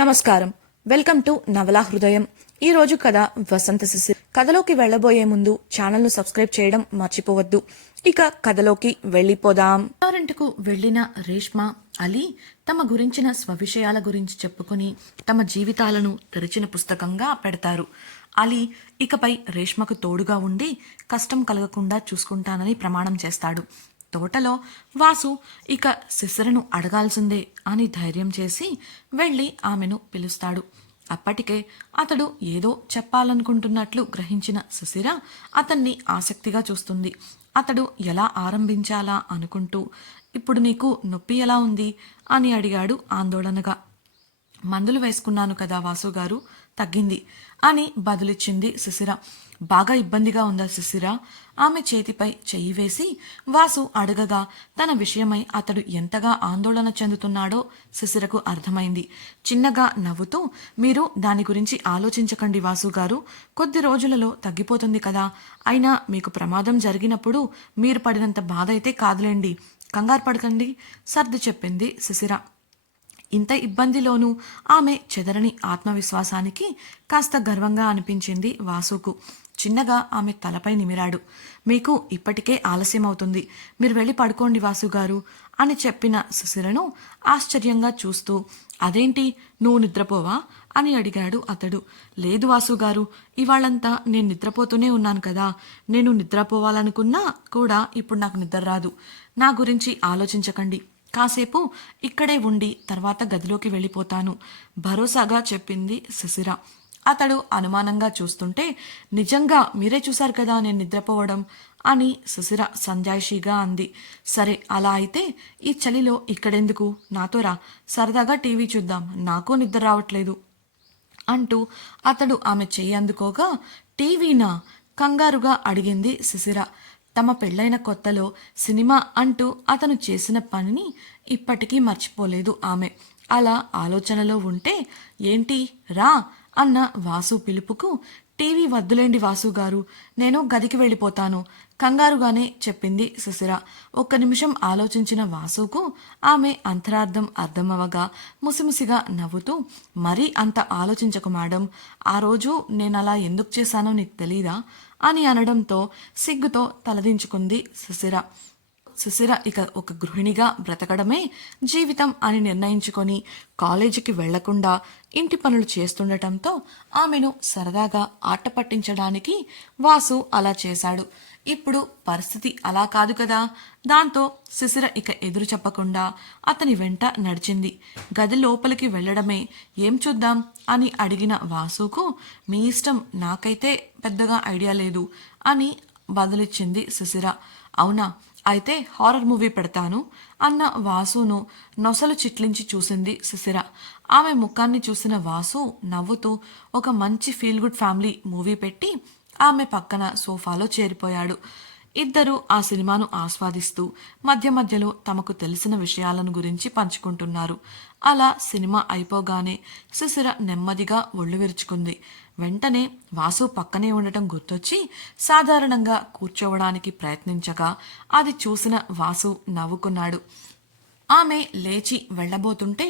నమస్కారం. Welcome to నవలా హృదయం. ఈ రోజు కథ వసంత శిశిర్. కథలోకి వెళ్లబోయే ముందు ఛానల్ ను సబ్స్క్రైబ్ చేయడం మర్చిపోవద్దు. ఇక కథలోకి వెళ్లిపోదాం. రెస్టారెంట్కు వెళ్లిన రేష్మ, అలీ తమ గురించిన స్వవిషయాల గురించి చెప్పుకుని తమ జీవితాలను తెరిచిన పుస్తకంగా పెడతారు. అలీ ఇకపై రేష్మకు తోడుగా ఉండి కష్టం కలగకుండా చూసుకుంటానని ప్రమాణం చేస్తాడు. తోటలో వాసు ఇక శిశిరను అడగాల్సిందే అని ధైర్యం చేసి వెళ్ళి ఆమెను పిలుస్తాడు. అప్పటికే అతడు ఏదో చెప్పాలనుకుంటున్నట్లు గ్రహించిన శిశిర అతన్ని ఆసక్తిగా చూస్తుంది. అతడు ఎలా ఆరంభించాలా అనుకుంటూ, ఇప్పుడు నీకు నొప్పి ఎలా ఉంది అని అడిగాడు ఆందోళనగా. మందులు వేసుకున్నాను కదా వాసుగారు, తగ్గింది అని బదులిచ్చింది శిశిర. బాగా ఇబ్బందిగా ఉందా శిశిర? ఆమె చేతిపై చెయ్యి వేసి వాసు అడగగా తన విషయమై అతడు ఎంతగా ఆందోళన చెందుతున్నాడో శిశిరకు అర్థమైంది. చిన్నగా నవ్వుతూ, మీరు దాని గురించి ఆలోచించకండి వాసుగారు, కొద్ది రోజులలో తగ్గిపోతుంది కదా. అయినా మీకు ప్రమాదం జరిగినప్పుడు మీరు పడినంత బాధ అయితే కాదులేండి, కంగారు పడకండి సర్ది చెప్పింది శిశిర. ఇంత ఇబ్బందిలోనూ ఆమె చెదరని ఆత్మవిశ్వాసానికి కాస్త గర్వంగా అనిపించింది వాసుకు. చిన్నగా ఆమె తలపై నిమిరాడు. మీకు ఇప్పటికే ఆలస్యం అవుతుంది, మీరు వెళ్ళి పడుకోండి వాసుగారు అని చెప్పిన శిశిరను ఆశ్చర్యంగా చూస్తూ, అదేంటి నువ్వు నిద్రపోవా అని అడిగాడు అతడు. లేదు వాసుగారు, ఇవాళంతా నేను నిద్రపోతూనే ఉన్నాను కదా. నేను నిద్రపోవాలనుకున్నా కూడా ఇప్పుడు నాకు నిద్ర రాదు. నా గురించి ఆలోచించకండి, కాసేపు ఇక్కడే ఉండి తర్వాత గదిలోకి వెళ్ళిపోతాను భరోసాగా చెప్పింది శిశిర. అతడు అనుమానంగా చూస్తుంటే, నిజంగా మీరే చూశారు కదా నేను నిద్రపోవడం అని శిశిర సంజాయిషీగా అంది. సరే అలా అయితే ఈ చలిలో ఇక్కడెందుకు, నాతో రా, సరదాగా టీవీ చూద్దాం, నాకు నిద్ర రావట్లేదు అంటూ అతడు ఆమె చెయ్యి అందుకోగా, టీవీనా కంగారుగా అడిగింది శిశిర. తమ పెళ్లైన కొత్తలో సినిమా అంటూ అతను చేసిన పనిని ఇప్పటికీ మర్చిపోలేదు ఆమె. అలా ఆలోచనలో ఉంటే, ఏంటి రా అన్న వాసు పిలుపుకు, టీవీ వద్దులేండి వాసుగారు, నేను గదికి వెళ్ళిపోతాను కంగారుగానే చెప్పింది శిశిర. ఒక్క నిమిషం ఆలోచించిన వాసుకు ఆమె అంతరార్థం అర్థమవగా ముసిముసిగా నవ్వుతూ, మరీ అంత ఆలోచించకు మేడం, ఆ రోజు నేనలా ఎందుకు చేశానో నీకు తెలీదా అని అనడంతో సిగ్గుతో తలదించుకుంది శిశిర. శిశిర ఇక ఒక గృహిణిగా బ్రతకడమే జీవితం అని నిర్ణయించుకొని కాలేజీకి వెళ్లకుండా ఇంటి పనులు చేస్తుండటంతో ఆమెను సరదాగా ఆట పట్టించడానికి వాసు అలా చేశాడు. ఇప్పుడు పరిస్థితి అలా కాదు కదా. దాంతో శిశిర ఇక ఎదురు చెప్పకుండా అతని వెంట నడిచింది. గది లోపలికి వెళ్లడమే. ఏం చూద్దాం అని అడిగిన వాసుకు, మీ ఇష్టం, నాకైతే పెద్దగా ఐడియా లేదు అని బదులిచ్చింది శిశిర. అవునా, అయితే హారర్ మూవీ పెడతాను అన్న వాసును నొసలు చిట్లించి చూసింది శిశిర. ఆమె ముఖాన్ని చూసిన వాసు నవ్వుతూ ఒక మంచి ఫీల్ గుడ్ ఫ్యామిలీ మూవీ పెట్టి ఆమె పక్కన సోఫాలో చేరిపోయాడు. ఇద్దరూ ఆ సినిమాను ఆస్వాదిస్తూ మధ్య మధ్యలో తమకు తెలిసిన విషయాలను గురించి పంచుకుంటున్నారు. అలా సినిమా అయిపోగానే శిశిర నెమ్మదిగా ఒళ్ళు విరుచుకుంది. వెంటనే వాసు పక్కనే ఉండటం గుర్తొచ్చి సాధారణంగా కూర్చోవడానికి ప్రయత్నించగా అది చూసిన వాసు నవ్వుకున్నాడు. ఆమె లేచి వెళ్లబోతుంటే,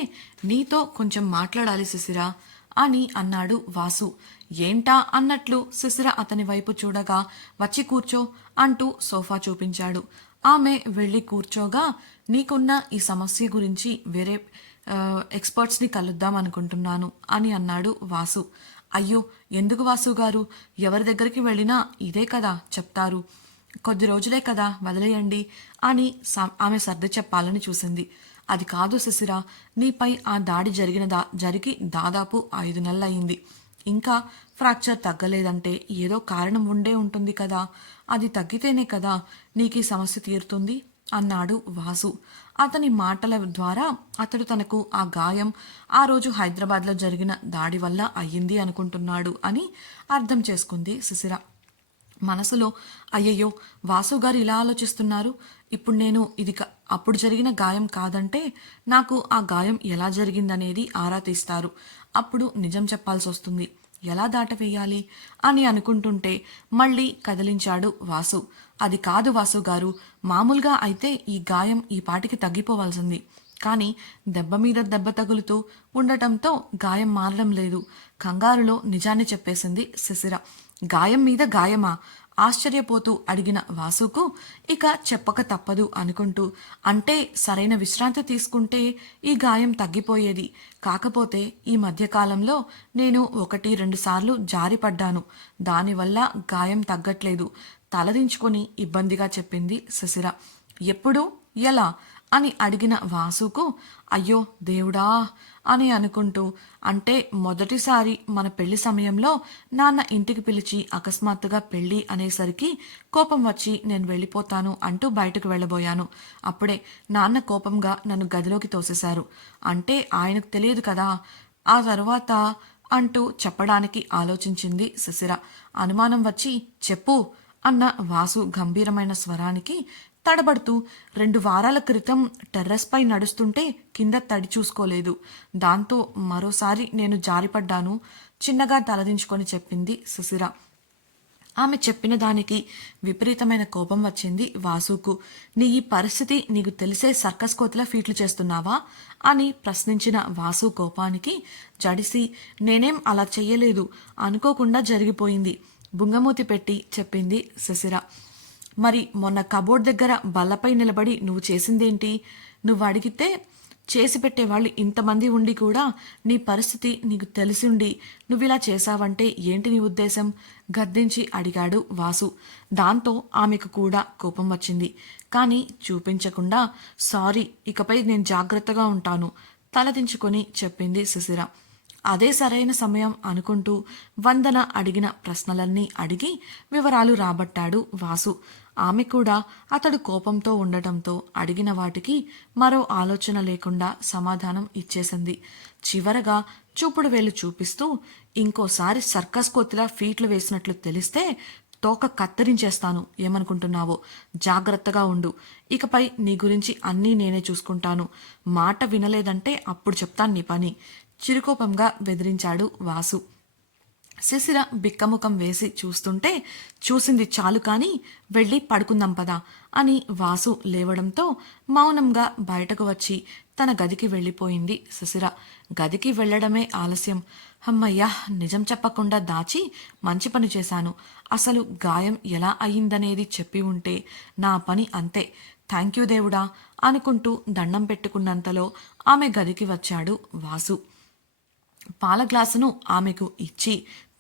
నీతో కొంచెం మాట్లాడాలి శిశిర అని అన్నాడు వాసు. ఏంటా అన్నట్లు శిశిర అతని వైపు చూడగా, వచ్చి కూర్చో అంటూ సోఫా చూపించాడు. ఆమె వెళ్ళి కూర్చోగా, నీకున్న ఈ సమస్య గురించి వేరే ఎక్స్పర్ట్స్ని కలుద్దాం అనుకుంటున్నాను అని అన్నాడు వాసు. అయ్యో ఎందుకు వాసు గారు, ఎవరి దగ్గరికి వెళ్ళినా ఇదే కదా చెప్తారు, కొద్ది రోజులే కదా వదిలేయండి అని ఆమె సర్ది చెప్పాలని చూసింది. అది కాదు శిశిర, నీపై ఆ దాడి జరిగి దాదాపు 5 నెలలయ్యింది. ఇంకా ఫ్రాక్చర్ తగ్గలేదంటే ఏదో కారణం ఉండే ఉంటుంది కదా. అది తగ్గితేనే కదా నీకు ఈ సమస్య తీరుతుంది అన్నాడు వాసు. అతని మాటల ద్వారా అతడు తనకు ఆ గాయం ఆ రోజు హైదరాబాద్లో జరిగిన దాడి వల్ల అయ్యింది అనుకుంటున్నాడు అని అర్థం చేసుకుంది శిశిర. మనసులో, అయ్యయ్యో వాసుగారు ఇలా ఆలోచిస్తున్నారు, ఇప్పుడు నేను ఇది అప్పుడు జరిగిన గాయం కాదంటే నాకు ఆ గాయం ఎలా జరిగిందనేది ఆరా తీస్తారు, అప్పుడు నిజం చెప్పాల్సి వస్తుంది, ఎలా దాటవేయాలి అని అనుకుంటుంటే మళ్ళీ కదిలించాడు వాసు. అది కాదు వాసుగారు, మామూలుగా అయితే ఈ గాయం ఈ పాటికి తగ్గిపోవాల్సింది, కానీ దెబ్బ మీద దెబ్బ తగులుతూ ఉండటంతో గాయం మారడం లేదు. కంగారులో నిజాన్ని చెప్పేసింది శిశిర. గాయం మీద గాయమా? ఆశ్చర్యపోతూ అడిగిన వాసుకు ఇక చెప్పక తప్పదు అనుకుంటూ, అంటే సరైన విశ్రాంతి తీసుకుంటే ఈ గాయం తగ్గిపోయేది. కాకపోతే ఈ మధ్యకాలంలో నేను 1-2 సార్లు జారిపడ్డాను. దానివల్ల గాయం తగ్గట్లేదు. తలదించుకొని ఇబ్బందిగా చెప్పింది శిశిర. ఎప్పుడు, ఎలా అని అడిగిన వాసుకు అయ్యో దేవుడా అని అనుకుంటూ, అంటే మొదటిసారి మన పెళ్లి సమయంలో నాన్న ఇంటికి పిలిచి అకస్మాత్తుగా పెళ్లి అనేసరికి కోపం వచ్చి నేను వెళ్ళిపోతాను అంటూ బయటకు వెళ్ళబోయాను. అప్పుడే నాన్న కోపంగా నన్ను గదిలోకి తోసేశారు. అంటే ఆయనకు తెలియదు కదా. ఆ తరువాత అంటూ చెప్పడానికి ఆలోచించింది శిశిర. అనుమానం వచ్చి చెప్పు అన్న వాసు గంభీరమైన స్వరానికి తడబడుతూ 2 వారాల క్రితం టెర్రస్పై నడుస్తుంటే కింద తడి చూసుకోలేదు. దాంతో మరోసారి నేను జారిపడ్డాను. చిన్నగా తలదించుకొని చెప్పింది శిశిర. ఆమె చెప్పిన దానికి విపరీతమైన కోపం వచ్చింది వాసుకు. నీ ఈ పరిస్థితి నీకు తెలిసే సర్కస్ కోతిలా ఫీట్లు చేస్తున్నావా అని ప్రశ్నించిన వాసు కోపానికి జడిసి, నేనేం అలా చెయ్యలేదు, అనుకోకుండా జరిగిపోయింది బుంగమూతి పెట్టి చెప్పింది శిశిర. మరి మొన్న కబోర్డ్ దగ్గర బల్లపై నిలబడి నువ్వు చేసిందేంటి? నువ్వు అడిగితే చేసి పెట్టేవాళ్ళు ఇంతమంది ఉండి కూడా నీ పరిస్థితి నీకు తెలిసిండి నువ్విలా చేశావంటే ఏంటి నీ ఉద్దేశం? గద్దించి అడిగాడు వాసు. దాంతో ఆమెకు కూడా కోపం వచ్చింది. కానీ చూపించకుండా సారీ, ఇకపై నేను జాగ్రత్తగా ఉంటాను తలదించుకొని చెప్పింది శిశిర. అదే సరైన సమయం అనుకుంటూ వందన అడిగిన ప్రశ్నలన్నీ అడిగి వివరాలు రాబట్టాడు వాసు. ఆమె కూడా అతడు కోపంతో ఉండటంతో అడిగిన వాటికి మరో ఆలోచన లేకుండా సమాధానం ఇచ్చేసింది. చివరగా చూపుడు వేలు చూపిస్తూ, ఇంకోసారి సర్కస్ కోతిలా ఫీట్లు వేసినట్లు తెలిస్తే తోక కత్తిరించేస్తాను. ఏమనుకుంటున్నావో? జాగ్రత్తగా ఉండు. ఇకపై నీ గురించి అన్నీ నేనే చూసుకుంటాను. మాట వినలేదంటే అప్పుడు చెప్తాను నీ పని చిరుకోపంగా బెదిరించాడు వాసు. శిశిర బిక్కముఖం వేసి చూస్తుంటే చూసింది చాలు కాని వెళ్ళి పడుకుందాం పదా అని వాసు లేవడంతో మౌనంగా బయటకు వచ్చి తన గదికి వెళ్ళిపోయింది శిశిర. గదికి వెళ్లడమే ఆలస్యం. అమ్మయ్యా, నిజం చెప్పకుండా దాచి మంచి పని చేశాను. అసలు గాయం ఎలా అయ్యిందనేది చెప్పి ఉంటే నా పని అంతే. థ్యాంక్ యూ దేవుడా అనుకుంటూ దండం పెట్టుకున్నంతలో ఆమె గదికి వచ్చాడు వాసు. పాల గ్లాసును ఆమెకు ఇచ్చి,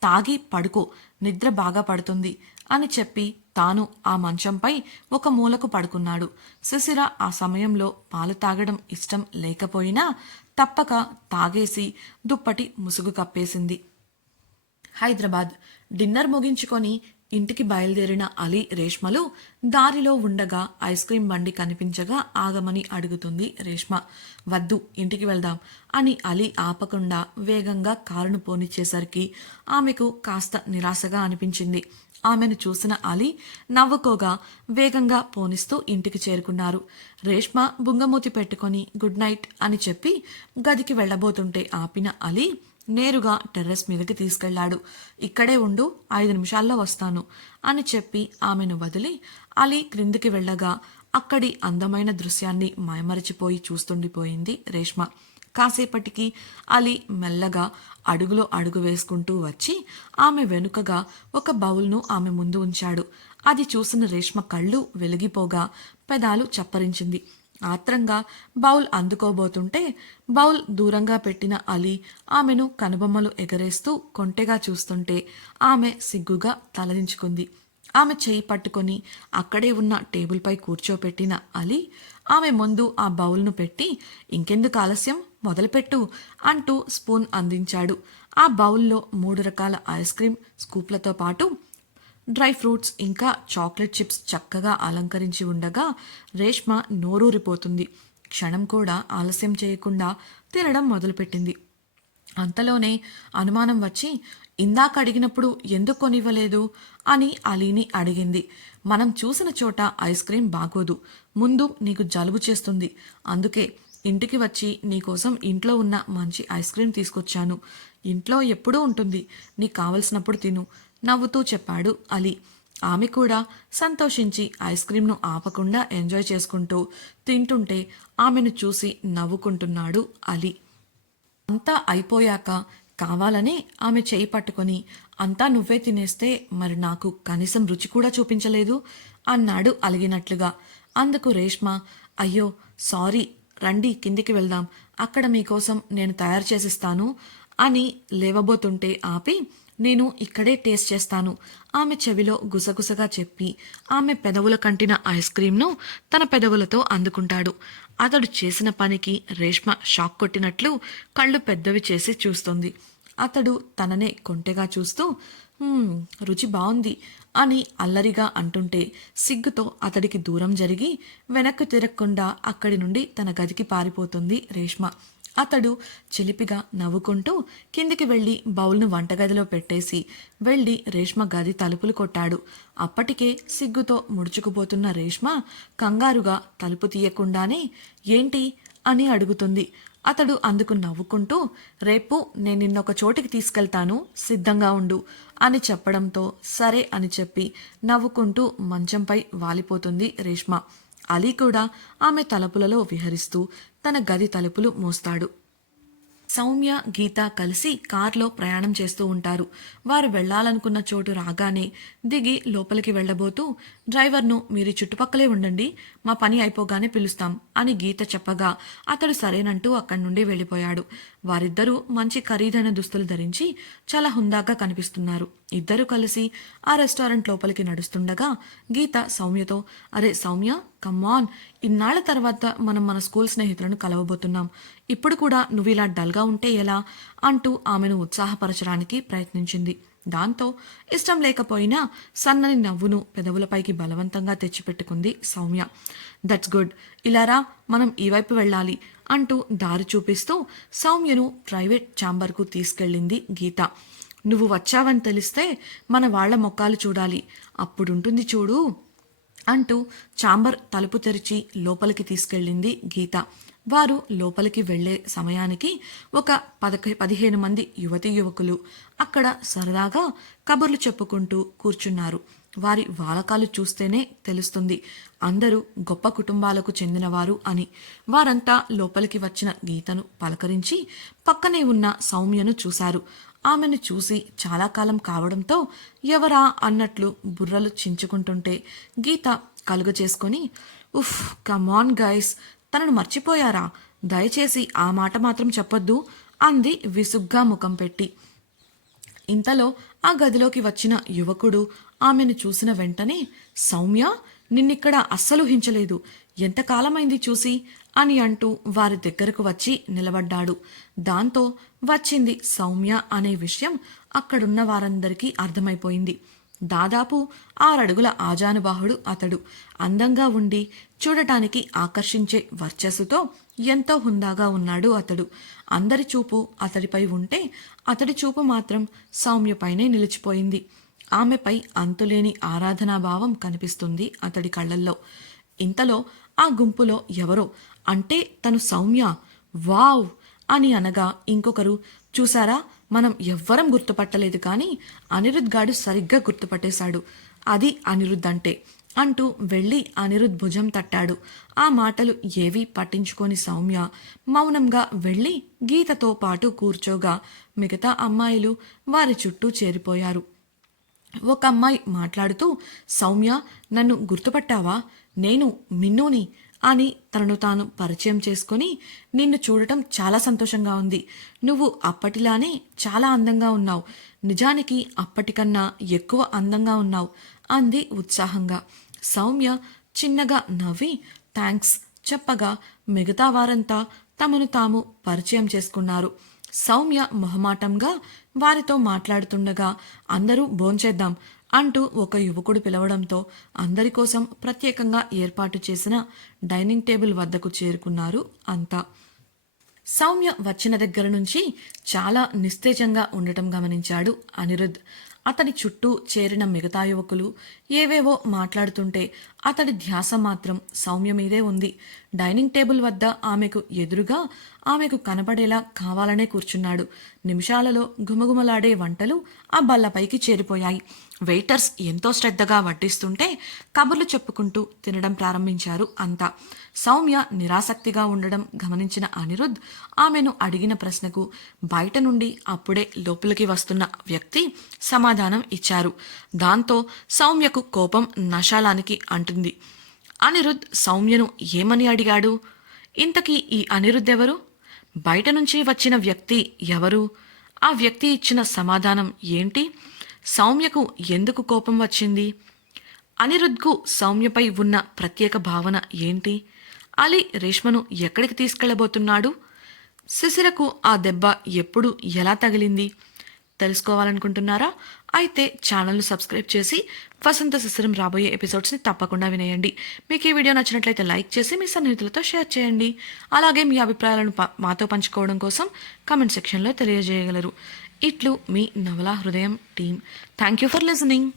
తాగి పడుకో, నిద్ర బాగా పడుతుంది అని చెప్పి తాను ఆ మంచంపై ఒక మూలకు పడుకున్నాడు. శిశిర ఆ సమయంలో పాలు తాగడం ఇష్టం లేకపోయినా తప్పక తాగేసి దుప్పటి ముసుగు కప్పేసింది. హైదరాబాద్ డిన్నర్ ముగించుకొని ఇంటికి బయలుదేరిన అలీ రేష్మలు దారిలో ఉండగా ఐస్ క్రీం బండి కనిపించగా ఆగమని అడుగుతుంది రేష్మ. వద్దు, ఇంటికి వెళ్దాం అని అలీ ఆపకుండా వేగంగా కారును పోనిచ్చేసరికి ఆమెకు కాస్త నిరాశగా అనిపించింది. ఆమెను చూసిన అలీ నవ్వుకోగా వేగంగా పోనిస్తూ ఇంటికి చేరుకున్నారు. రేష్మ బుంగమూతి పెట్టుకొని గుడ్ నైట్ అని చెప్పి గదికి వెళ్లబోతుంటే ఆపిన అలీ నేరుగా టెర్రస్ మీదకి తీసుకెళ్లాడు. ఇక్కడే ఉండు, 5 నిమిషాల్లో వస్తాను అని చెప్పి ఆమెను వదిలి అలీ క్రిందికి వెళ్ళగా అక్కడి అందమైన దృశ్యాన్ని మైమరచిపోయి చూస్తుండిపోయింది రేష్మ. కాసేపటికి అలీ మెల్లగా అడుగులో అడుగు వేసుకుంటూ వచ్చి ఆమె వెనుకగా ఒక బౌల్ను ఆమె ముందు ఉంచాడు. అది చూసిన రేష్మ కళ్ళు వెలిగిపోగా పెదాలు చప్పరించింది. ఆత్రంగా బౌల్ అందుకోబోతుంటే బౌల్ దూరంగా పెట్టిన అలీ ఆమెను కనుబొమ్మలు ఎగరేస్తూ కొంటెగా చూస్తుంటే ఆమె సిగ్గుగా తలదించుకుంది. ఆమె చేయి పట్టుకొని అక్కడే ఉన్న టేబుల్పై కూర్చోపెట్టిన అలీ ఆమె ముందు ఆ బౌల్ను పెట్టి, ఇంకెందుకు ఆలస్యం, మొదలుపెట్టు అంటూ స్పూన్ అందించాడు. ఆ బౌల్లో 3 రకాల ఐస్ క్రీం స్కూప్లతో పాటు డ్రై ఫ్రూట్స్ ఇంకా చాక్లెట్ చిప్స్ చక్కగా అలంకరించి ఉండగా రేష్మ నోరూరిపోతుంది. క్షణం కూడా ఆలస్యం చేయకుండా తినడం మొదలుపెట్టింది. అంతలోనే అనుమానం వచ్చి, ఇందాక అడిగినప్పుడు ఎందుకు కొనివ్వలేదు అని అలీని అడిగింది. మనం చూసిన చోట ఐస్ క్రీం బాగోదు, ముందు నీకు జలుబు చేస్తుంది, అందుకే ఇంటికి వచ్చి నీకోసం ఇంట్లో ఉన్న మంచి ఐస్ క్రీం తీసుకొచ్చాను. ఇంట్లో ఎప్పుడూ ఉంటుంది, నీకు కావలసినప్పుడు తిను నవ్వుతూ చెప్పాడు అలీ. ఆమె కూడా సంతోషించి ఐస్ క్రీంను ఆపకుండా ఎంజాయ్ చేసుకుంటూ తింటుంటే ఆమెను చూసి నవ్వుకుంటున్నాడు అలీ. అంతా అయిపోయాక కావాలనే ఆమె చేయి పట్టుకొని, అంతా నువ్వే తినేస్తే మరి నాకు కనీసం రుచి కూడా చూపించలేదు అన్నాడు అలిగినట్లుగా. అందుకు రేష్మ, అయ్యో సారీ, రండి కిందికి వెళ్దాం, అక్కడ మీకోసం నేను తయారు చేసిస్తాను అని లేవబోతుంటే ఆపి, నేను ఇక్కడే టేస్ట్ చేస్తాను ఆమె చెవిలో గుసగుసగా చెప్పి ఆమె పెదవుల కంటిన ఐస్ క్రీంను తన పెదవులతో అందుకుంటాడు. అతడు చేసిన పనికి రేష్మ షాక్ కొట్టినట్లు కళ్ళు పెద్దవి చేసి చూస్తుంది. అతడు తననే కొంటెగా చూస్తూ రుచి బావుంది అని అల్లరిగా అంటుంటే సిగ్గుతో అతడికి దూరం జరిగి వెనక్కు తిరగకుండా అక్కడి నుండి తన గదికి పారిపోతుంది రేష్మ. అతడు చిలిపిగా నవ్వుకుంటూ కిందికి వెళ్లి బౌల్ను వంటగదిలో పెట్టేసి వెళ్లి రేష్మ గది తలుపులు కొట్టాడు. అప్పటికే సిగ్గుతో ముడుచుకుపోతున్న రేష్మ కంగారుగా తలుపు తీయకుండానే ఏంటి అని అడుగుతుంది. అతడు అందుకు నవ్వుకుంటూ, రేపు నేను నిన్నొక చోటికి తీసుకెళ్తాను, సిద్ధంగా ఉండు అని చెప్పడంతో సరే అని చెప్పి నవ్వుకుంటూ మంచంపై వాలిపోతుంది రేష్మ. అలీ కూడా ఆమె తలుపులలో విహరిస్తూ తన గది తలుపులు మూస్తాడు. సౌమ్య, గీత కలిసి కారులో ప్రయాణం చేస్తూ ఉంటారు. వారు వెళ్లాలనుకున్న చోటు రాగానే దిగి లోపలికి వెళ్లబోతూ డ్రైవర్ను మీరు చుట్టుపక్కలే ఉండండి, మా పని అయిపోగానే పిలుస్తాం అని గీత చెప్పగా అతడు సరేనంటూ అక్కడి నుండి వెళ్ళిపోయాడు. వారిద్దరూ మంచి ఖరీదైన దుస్తులు ధరించి చాలా హుందాగా కనిపిస్తున్నారు. ఇద్దరు కలిసి ఆ రెస్టారెంట్ లోపలికి నడుస్తుండగా గీత సౌమ్యతో, అరే సౌమ్య, కమ్మాన్, ఇన్నాళ్ల తర్వాత మనం మన స్కూల్ స్నేహితులను కలవబోతున్నాం, ఇప్పుడు కూడా నువ్వు ఇలా డల్గా ఉంటే ఎలా అంటూ ఆమెను ఉత్సాహపరచడానికి ప్రయత్నించింది. దాంతో ఇష్టం లేకపోయినా సన్నని నవ్వును పెదవులపైకి బలవంతంగా తెచ్చిపెట్టుకుంది సౌమ్య. దట్స్ గుడ్, ఇలారా, మనం ఈ వైపు వెళ్ళాలి అంటూ దారి చూపిస్తూ సౌమ్యను ప్రైవేట్ ఛాంబర్కు తీసుకెళ్ళింది గీత. నువ్వు వచ్చావని తెలిస్తే మన వాళ్ల మొక్కాలు చూడాలి, అప్పుడుంటుంది చూడు అంటూ ఛాంబర్ తలుపు తెరిచి లోపలికి తీసుకెళ్ళింది గీత. వారు లోపలికి వెళ్లే సమయానికి ఒక 15 మంది యువతీ యువకులు అక్కడ సరదాగా కబుర్లు చెప్పుకుంటూ కూర్చున్నారు. వారి వాలకాలు చూస్తేనే తెలుస్తుంది అందరూ గొప్ప కుటుంబాలకు చెందినవారు అని. వారంతా లోపలికి వచ్చిన గీతను పలకరించి పక్కనే ఉన్న సౌమ్యను చూశారు. ఆమెను చూసి చాలా కాలం కావడంతో ఎవరా అన్నట్లు బుర్రలు చించుకుంటుంటే గీత కలుగ చేసుకొని, ఉఫ్, కమాన్ గైస్, తనను మర్చిపోయారా, దయచేసి ఆ మాట మాత్రం చెప్పొద్దు అంది విసుగ్గా ముఖం పెట్టి. ఇంతలో ఆ గదిలోకి వచ్చిన యువకుడు ఆమెను చూసిన వెంటనే, సౌమ్య, నిన్నిక్కడ అస్సలు హించలేదు, ఎంతకాలమైంది చూసి అని అంటూ వారి దగ్గరకు వచ్చి నిలబడ్డాడు. దాంతో వచ్చింది సౌమ్య అనే విషయం అక్కడున్న వారందరికీ అర్థమైపోయింది. దాదాపు 6 అడుగుల ఆజానుబాహుడు అతడు. అందంగా ఉండి చూడటానికి ఆకర్షించే వర్చస్సుతో ఎంతో హుందాగా ఉన్నాడు అతడు. అందరి చూపు అతడిపై ఉంటే అతడి చూపు మాత్రం సౌమ్యపైనే నిలిచిపోయింది. ఆమెపై అంతులేని ఆరాధనాభావం కనిపిస్తుంది అతడి కళ్ళల్లో. ఇంతలో ఆ గుంపులో ఎవరో, అంటే తను సౌమ్య, వావ్ అని అనగా ఇంకొకరు, చూసారా, మనం ఎవ్వరం గుర్తుపట్టలేదు కానీ అనిరుద్ గాడు సరిగ్గా గుర్తుపట్టేశాడు, అది అనిరుద్ అంటే అంటూ వెళ్ళి అనిరుద్ భుజం తట్టాడు. ఆ మాటలు ఏవీ పట్టించుకోని సౌమ్య మౌనంగా వెళ్ళి గీతతో పాటు కూర్చోగా మిగతా అమ్మాయిలు వారి చుట్టూ చేరిపోయారు. ఒక అమ్మాయి మాట్లాడుతూ, సౌమ్య, నన్ను గుర్తుపట్టావా, నేను మిన్నూని అని తనను తాను పరిచయం చేసుకుని, నిన్ను చూడటం చాలా సంతోషంగా ఉంది, నువ్వు అప్పటిలానే చాలా అందంగా ఉన్నావు, నిజానికి అప్పటికన్నా ఎక్కువ అందంగా ఉన్నావు అంది ఉత్సాహంగా. సౌమ్య చిన్నగా నవ్వి థ్యాంక్స్ చెప్పగా మిగతా వారంతా తమను తాము పరిచయం చేసుకున్నారు. సౌమ్య మొహమాటంగా వారితో మాట్లాడుతుండగా అందరూ భోంచేద్దాం అంటూ ఒక యువకుడు పిలవడంతో అందరి కోసం ప్రత్యేకంగా ఏర్పాటు చేసిన డైనింగ్ టేబుల్ వద్దకు చేరుకున్నారు అంతా. సౌమ్య వచ్చిన దగ్గర నుంచి చాలా నిస్తేజంగా ఉండటం గమనించాడు అనిరుద్. అతని చుట్టూ చేరిన మిగతా యువకులు ఏవేవో మాట్లాడుతుంటే అతడి ధ్యాస మాత్రం సౌమ్య మీదే ఉంది. డైనింగ్ టేబుల్ వద్ద ఆమెకు ఎదురుగా ఆమెకు కనపడేలా కావాలనే కూర్చున్నాడు. నిమిషాలలో గుమగుమలాడే వంటలు ఆ బల్లపైకి చేరిపోయాయి. వెయిటర్స్ ఎంతో శ్రద్ధగా వడ్డిస్తుంటే కబుర్లు చెప్పుకుంటూ తినడం ప్రారంభించారు అంతా. సౌమ్య నిరాసక్తిగా ఉండడం గమనించిన అనిరుద్ ఆమెను అడిగిన ప్రశ్నకు బయట నుండి అప్పుడే లోపలికి వస్తున్న వ్యక్తి సమాధానం ఇచ్చారు. దాంతో సౌమ్యకు కోపం నశాలానికి అంటుంది. అనిరుద్ సౌమ్యను ఏమని అడిగాడు? ఇంతకీ ఈ అనిరుద్ ఎవరు? బయట నుంచి వచ్చిన వ్యక్తి ఎవరు? ఆ వ్యక్తి ఇచ్చిన సమాధానం ఏంటి? సౌమ్యకు ఎందుకు కోపం వచ్చింది? అనిరుద్కు సౌమ్యపై ఉన్న ప్రత్యేక భావన ఏంటి? అలీ రేష్మను ఎక్కడికి తీసుకెళ్లబోతున్నాడు? శిశిరకు ఆ దెబ్బ ఎప్పుడు ఎలా తగిలింది? తెలుసుకోవాలనుకుంటున్నారా? అయితే ఛానల్ను సబ్స్క్రైబ్ చేసి వసంత శిశిరం రాబోయే ఎపిసోడ్స్ని తప్పకుండా వినేయండి. మీకు ఈ వీడియో నచ్చినట్లయితే లైక్ చేసి మీ సన్నిహితులతో షేర్ చేయండి. అలాగే మీ అభిప్రాయాలను మాతో పంచుకోవడం కోసం కామెంట్ సెక్షన్లో తెలియజేయగలరు. ఇట్లు మీ నవలా హృదయం team. Thank you for listening.